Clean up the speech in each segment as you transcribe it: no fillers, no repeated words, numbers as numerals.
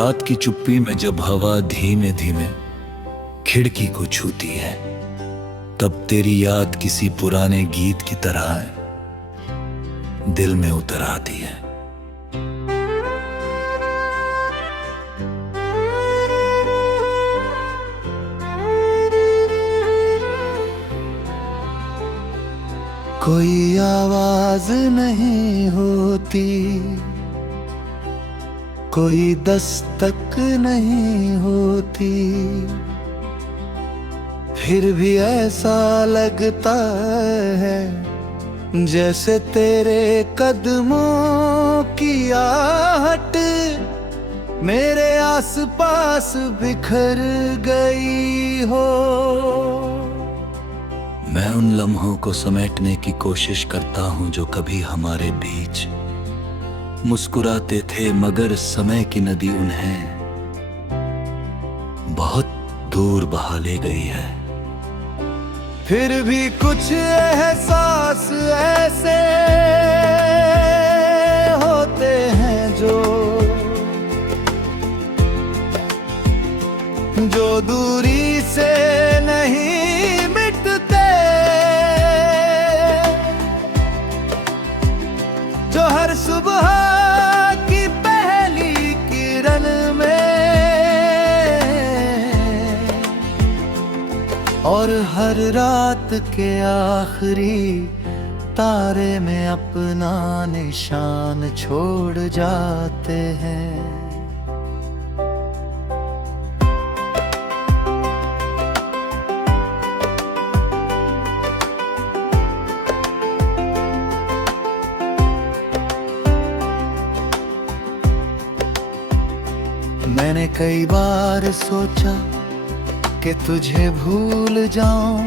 रात की चुप्पी में जब हवा धीमे धीमे खिड़की को छूती है, तब तेरी याद किसी पुराने गीत की तरह दिल में उतर आती है। कोई आवाज नहीं होती, कोई दस्तक नहीं होती, फिर भी ऐसा लगता है जैसे तेरे कदमों की आहट मेरे आसपास बिखर गई हो। मैं उन लम्हों को समेटने की कोशिश करता हूं जो कभी हमारे बीच मुस्कुराते थे, मगर समय की नदी उन्हें बहुत दूर बहा ले गई है। फिर भी कुछ एहसास ऐसे होते हैं जो दूरी से नहीं मिटते, जो हर सुबह की पहली किरण में और हर रात के आखिरी तारे में अपना निशान छोड़ जाते हैं। मैंने कई बार सोचा कि तुझे भूल जाऊं,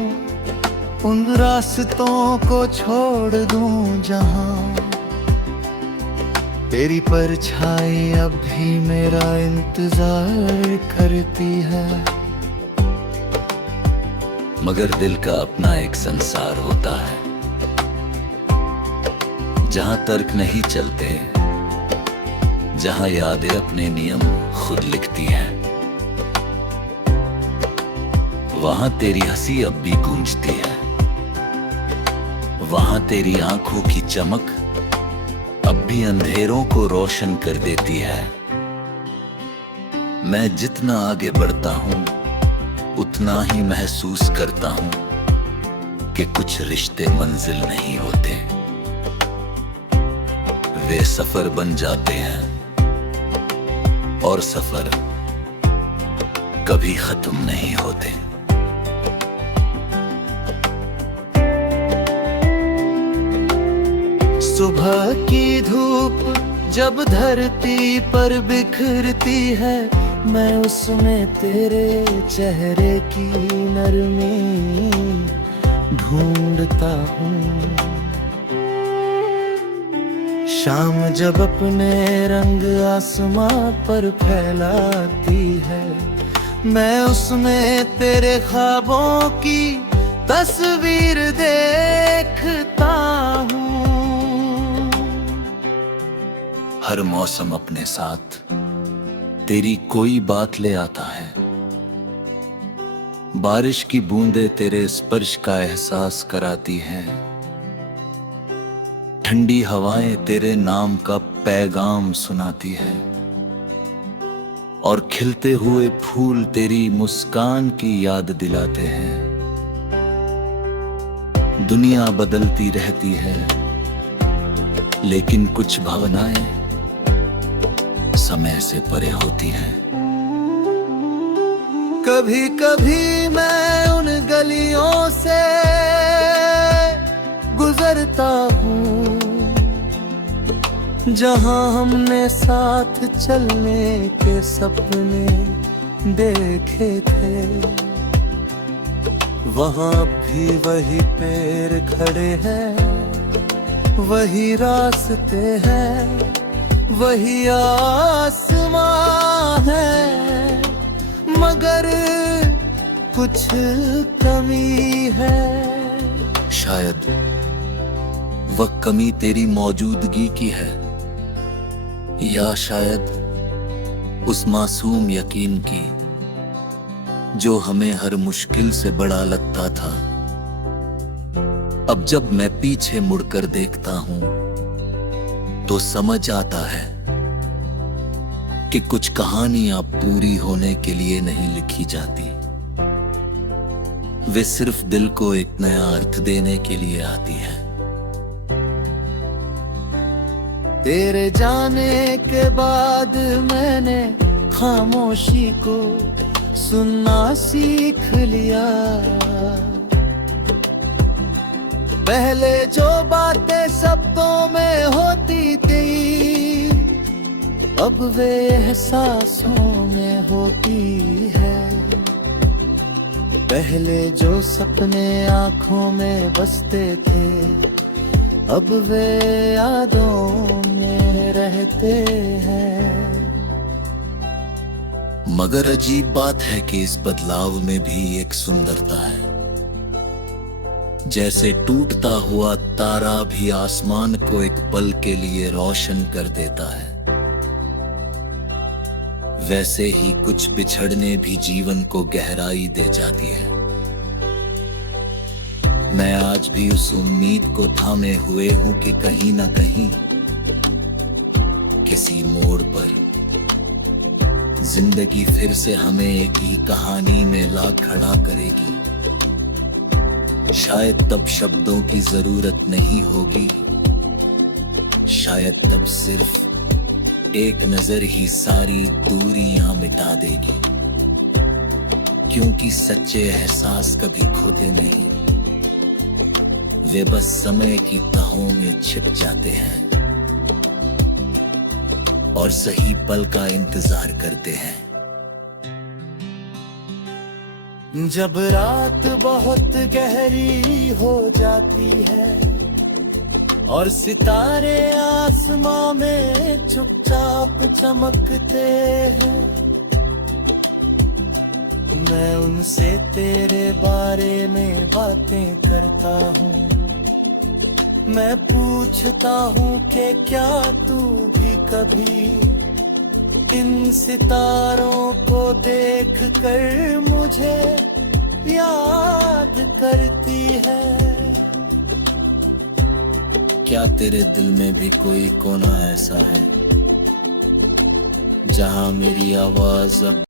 उन रास्तों को छोड़ दूं जहां तेरी परछाई अब भी मेरा इंतजार करती है। मगर दिल का अपना एक संसार होता है जहां तर्क नहीं चलते, जहां यादें अपने नियम खुद लिखती हैं। वहां तेरी हंसी अब भी गूंजती है, वहां तेरी आंखों की चमक अब भी अंधेरों को रोशन कर देती है। मैं जितना आगे बढ़ता हूं उतना ही महसूस करता हूं कि कुछ रिश्ते मंजिल नहीं होते, वे सफर बन जाते हैं और सफर कभी खत्म नहीं होते। सुबह की धूप जब धरती पर बिखरती है, मैं उसमें तेरे चेहरे की नरमी ढूंढता हूँ। शाम जब अपने रंग आसमां पर फैलाती है, मैं उसमें तेरे ख्वाबों की तस्वीर देखता हूँ। हर मौसम अपने साथ तेरी कोई बात ले आता है, बारिश की बूंदें तेरे स्पर्श का एहसास कराती हैं, ठंडी हवाएं तेरे नाम का पैगाम सुनाती है और खिलते हुए फूल तेरी मुस्कान की याद दिलाते हैं। दुनिया बदलती रहती है, लेकिन कुछ भावनाएं समय से परे होती हैं। कभी कभी मैं उन गलियों से गुजरता हूँ जहाँ हमने साथ चलने के सपने देखे थे। वहाँ भी वही पेड़ खड़े हैं, वही रास्ते हैं, वही आसमां है, मगर कुछ कमी है। शायद वह कमी तेरी मौजूदगी की है, या शायद उस मासूम यकीन की जो हमें हर मुश्किल से बड़ा लगता था। अब जब मैं पीछे मुड़कर देखता हूं तो समझ आता है कि कुछ कहानियां पूरी होने के लिए नहीं लिखी जाती, वे सिर्फ दिल को एक नया अर्थ देने के लिए आती है। तेरे जाने के बाद मैंने खामोशी को सुनना सीख लिया। पहले जो बातें शब्दों में होती थी, अब वे एहसासों में होती है। पहले जो सपने आंखों में बसते थे, अब वे यादों में रहते हैं। मगर अजीब बात है कि इस बदलाव में भी एक सुंदरता है। जैसे टूटता हुआ तारा भी आसमान को एक पल के लिए रोशन कर देता है, वैसे ही कुछ बिछड़ने भी जीवन को गहराई दे जाती है। मैं आज भी उस उम्मीद को थामे हुए हूं कि कहीं ना कहीं किसी मोड़ पर जिंदगी फिर से हमें एक ही कहानी में ला खड़ा करेगी। शायद तब शब्दों की जरूरत नहीं होगी, शायद तब सिर्फ एक नजर ही सारी दूरियां मिटा देगी। क्योंकि सच्चे एहसास कभी खोते नहीं, वे बस समय की तहों में छिप जाते हैं और सही पल का इंतजार करते हैं। जब रात बहुत गहरी हो जाती है और सितारे आसमां में चुपचाप चमकते हैं, मैं उनसे तेरे बारे में बातें करता हूँ। मैं पूछता हूँ कि क्या तू भी कभी इन सितारों को देख कर मुझे याद करती है। क्या तेरे दिल में भी कोई कोना ऐसा है जहां मेरी आवाज अब